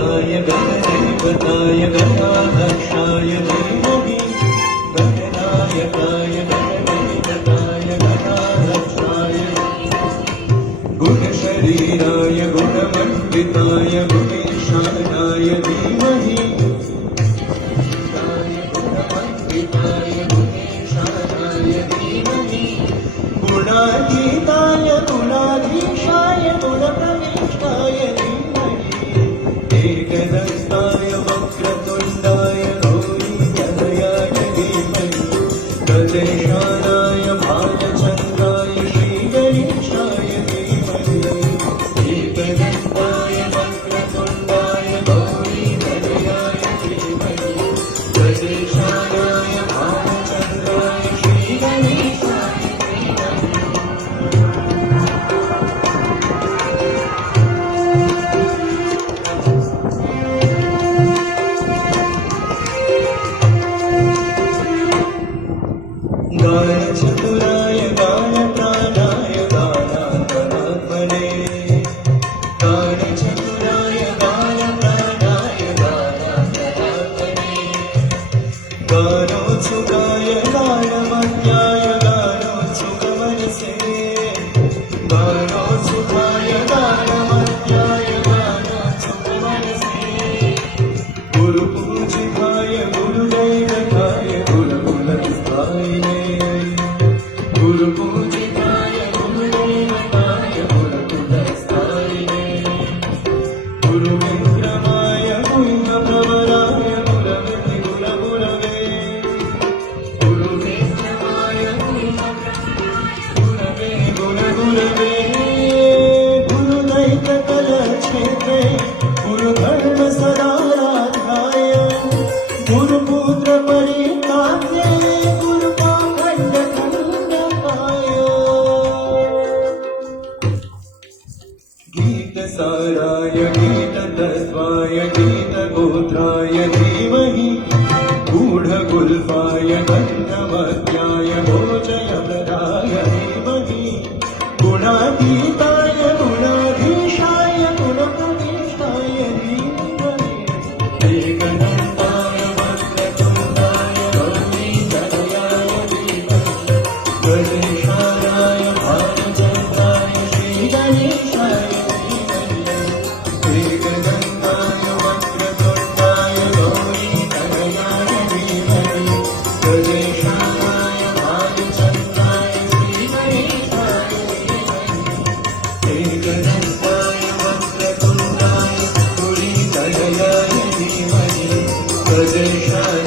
गणाधिपताय गणाध्यक्षाय धीमहि गणनायकाय गणपतिपताय गणाध्यक्षाय गुणशरीराय गुणमण्डिताय गुणेशानाय धीमहि गुणमण्डिताय गुणेशानाय धीमहि गुणातीताय गुणाधीशाय गुणप्रविष्टाय एकदन्ताय वक्रतुण्डाय गौरीतनयाय धीमहि गजेशानाय भालचन्द्राय श्रीगणेशाय धीमहि एकदन्ताय वक्रतुण्डाय गौरीतनयाय धीमहि गजेशानाय भालचन्द्राय श्रीगणेशाय गानचतुराय गानप्राणाय गानान्तरात्मने गानचतुराय गानप्राणाय गानान्तरात्मने गानोत्सुकाय गानमज्ञाय गानोत्सुकमनसे गानोत्सुकाय गानमज्ञाय गानोत्सुकमनसे गुरुपूजिताय गुरुदैवताय गुरुकुलस्थायिने गुरुपूजिताय गुरुदेवताय गुरुकुलस्थायिने गुरुविक्रमाय गुरुप्रवराय गुरवे गुरुगुरवे गुरुविक्रमाय गुरुप्रवराय गुरुगुरवे गुरुदैत्यकलक्षेत्रे गुरुधर्मसदाराध्याय गुरुपुत्रपरिपाल्ये गीतसाराय गीततत्त्वाय गीतगोत्राय धीमहि गूढगुल्फाय गन्धमत्याय भोजयप्रदाय धीमहि गुणातीताय गुणाधीशाय गुणप्रविष्टाय धीमहि एकदन्ताय वक्रतुण्डाय गौरीतनयाय धीमहि गणेशानाय भालचन्द्राय श्रीगणेशाय एकदन्ताय वक्रतुण्डाय गौरीतनयाय धीमहि गणेशानाय भालचन्द्राय श्रीगणेशाय एकदन्ताय वक्रतुण्डाय गौरीतनयाय धीमहि गणेशाय